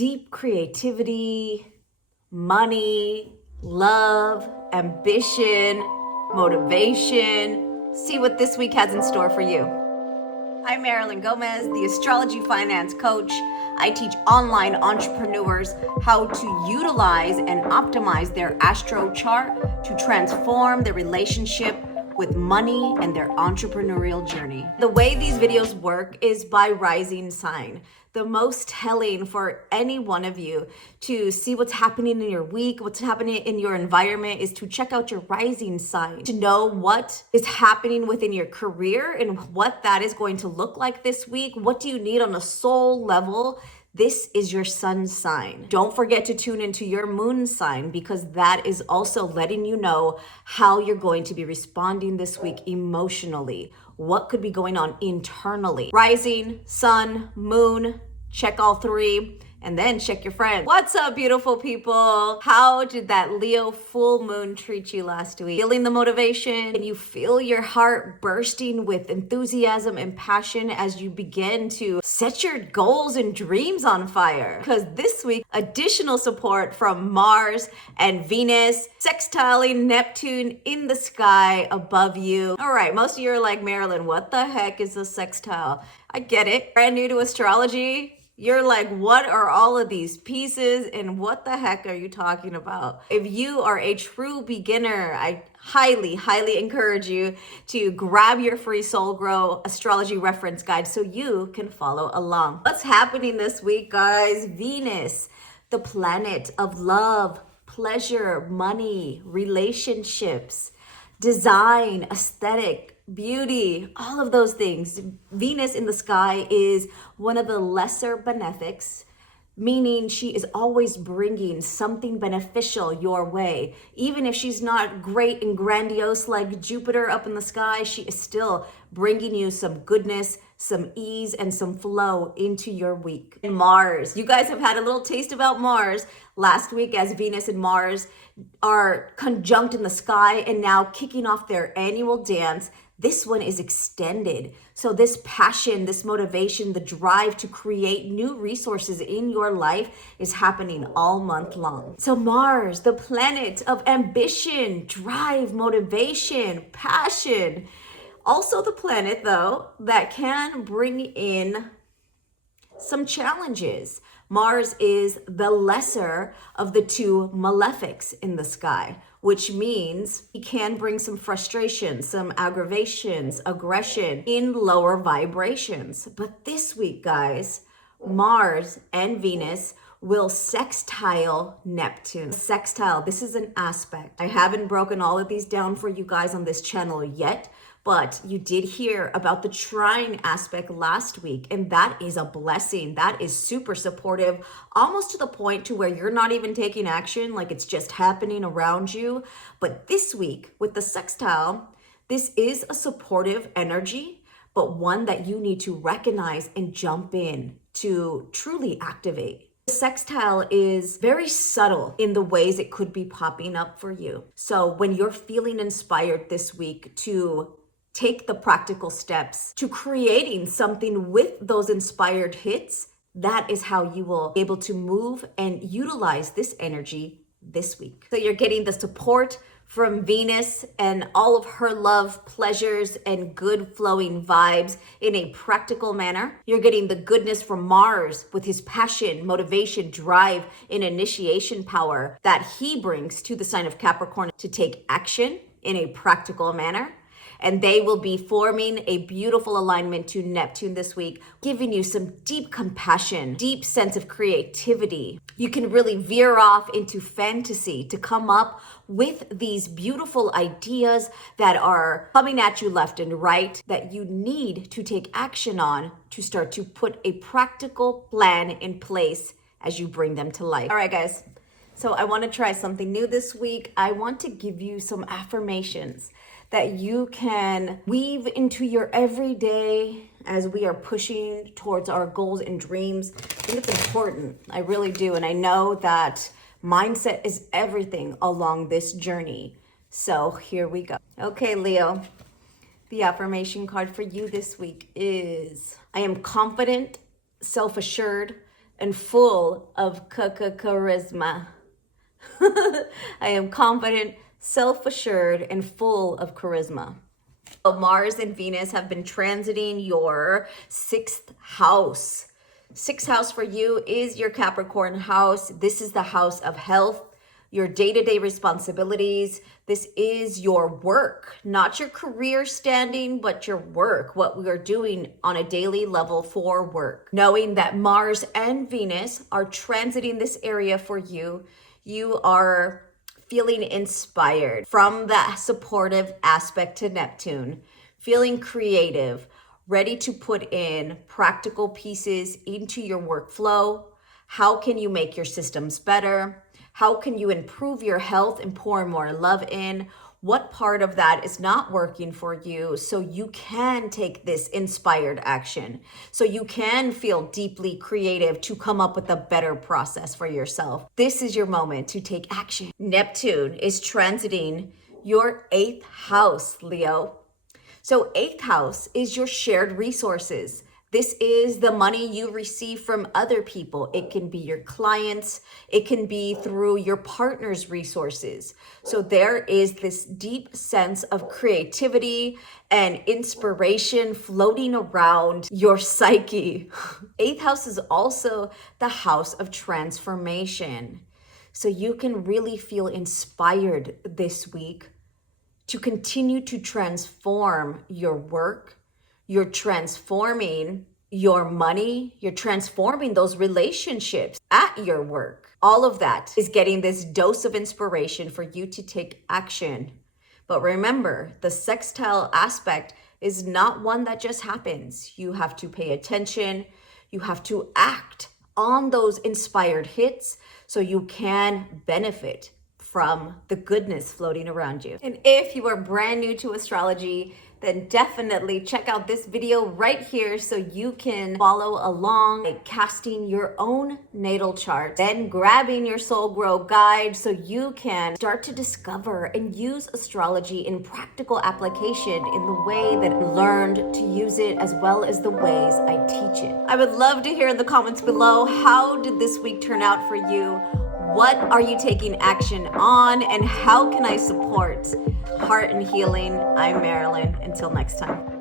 deep creativity, money, love, ambition, motivation. See what this week has in store for you. I'm Marilyn Gomez, the Astrology Finance Coach. I teach online entrepreneurs how to utilize and optimize their Astro Chart to transform their relationship with money and their entrepreneurial journey. The way these videos work is by rising sign. The most telling for any one of you to see what's happening in your week, what's happening in your environment, is to check out your rising sign, to know what is happening within your career and what that is going to look like this week. What do you need on a soul level? This is your sun sign. Don't forget to tune into your moon sign, because that is also letting you know how you're going to be responding this week emotionally. What could be going on internally? Rising, sun, moon, check all three. And then check your friends. What's up, beautiful people? How did that Leo full moon treat you last week? Feeling the motivation? Can you feel your heart bursting with enthusiasm and passion as you begin to set your goals and dreams on fire? Because this week, additional support from Mars and Venus, sextiling Neptune in the sky above you. All right, most of you are like, Marilyn, what the heck is a sextile? I get it. Brand new to astrology. You're like, what are all of these pieces and what the heck are you talking about? If you are a true beginner, I highly, highly encourage you to grab your free Soul Grow Astrology Reference guide so you can follow along. What's happening this week, guys? Venus, the planet of love, pleasure, money, relationships, design, aesthetic, beauty, all of those things. Venus in the sky is one of the lesser benefics, meaning she is always bringing something beneficial your way. Even if she's not great and grandiose like Jupiter up in the sky, she is still bringing you some goodness, some ease, and some flow into your week. And Mars, you guys have had a little taste about Mars last week as Venus and Mars are conjunct in the sky and now kicking off their annual dance. This one is extended. So this passion, this motivation, the drive to create new resources in your life is happening all month long. So Mars, the planet of ambition, drive, motivation, passion. Also the planet, though, that can bring in some challenges. Mars is the lesser of the two malefics in the sky, which means he can bring some frustration, some aggravations, aggression in lower vibrations. But this week, guys, Mars and Venus will sextile Neptune. Sextile, this is an aspect. I haven't broken all of these down for you guys on this channel yet, but you did hear about the trine aspect last week, and that is a blessing. That is super supportive, almost to the point to where you're not even taking action, like it's just happening around you. But this week with the sextile, this is a supportive energy, but one that you need to recognize and jump in to truly activate. The sextile is very subtle in the ways it could be popping up for you. So when you're feeling inspired this week to take the practical steps to creating something with those inspired hits, that is how you will be able to move and utilize this energy this week. So you're getting the support from Venus and all of her love, pleasures, and good flowing vibes in a practical manner. You're getting the goodness from Mars with his passion, motivation, drive, and initiation power that he brings to the sign of Capricorn to take action in a practical manner. And they will be forming a beautiful alignment to Neptune this week, giving you some deep compassion, deep sense of creativity. You can really veer off into fantasy to come up with these beautiful ideas that are coming at you left and right that you need to take action on to start to put a practical plan in place as you bring them to life. All right, guys. So I want to try something new this week. I want to give you some affirmations that you can weave into your everyday as we are pushing towards our goals and dreams. I think it's important. I really do. And I know that mindset is everything along this journey. So here we go. Okay, Leo, the affirmation card for you this week is, I am confident, self-assured, and full of charisma. I am confident, self-assured, and full of charisma. So Mars and Venus have been transiting your sixth house. Sixth house for you is your Capricorn house. This is the house of health, your day-to-day responsibilities. This is your work, not your career standing, but your work, what we are doing on a daily level for work. Knowing that Mars and Venus are transiting this area for you, you are feeling inspired from that supportive aspect to Neptune, feeling creative, ready to put in practical pieces into your workflow. How can you make your systems better? How can you improve your health and pour more love in? What part of that is not working for you so you can take this inspired action, so you can feel deeply creative to come up with a better process for yourself? This is your moment to take action. Neptune is transiting your 8th house, Leo. So 8th house is your shared resources. This is the money you receive from other people. It can be your clients. It can be through your partner's resources. So there is this deep sense of creativity and inspiration floating around your psyche. 8th house is also the house of transformation. So you can really feel inspired this week to continue to transform your work. You're transforming your money. You're transforming those relationships at your work. All of that is getting this dose of inspiration for you to take action. But remember, the sextile aspect is not one that just happens. You have to pay attention. You have to act on those inspired hits so you can benefit from the goodness floating around you. And if you are brand new to astrology, then definitely check out this video right here so you can follow along by casting your own natal chart, then grabbing your Soul Grow guide so you can start to discover and use astrology in practical application in the way that I learned to use it, as well as the ways I teach it. I would love to hear in the comments below, how did this week turn out for you? What are you taking action on, and how can I support heart and healing? I'm Marilyn. Until next time.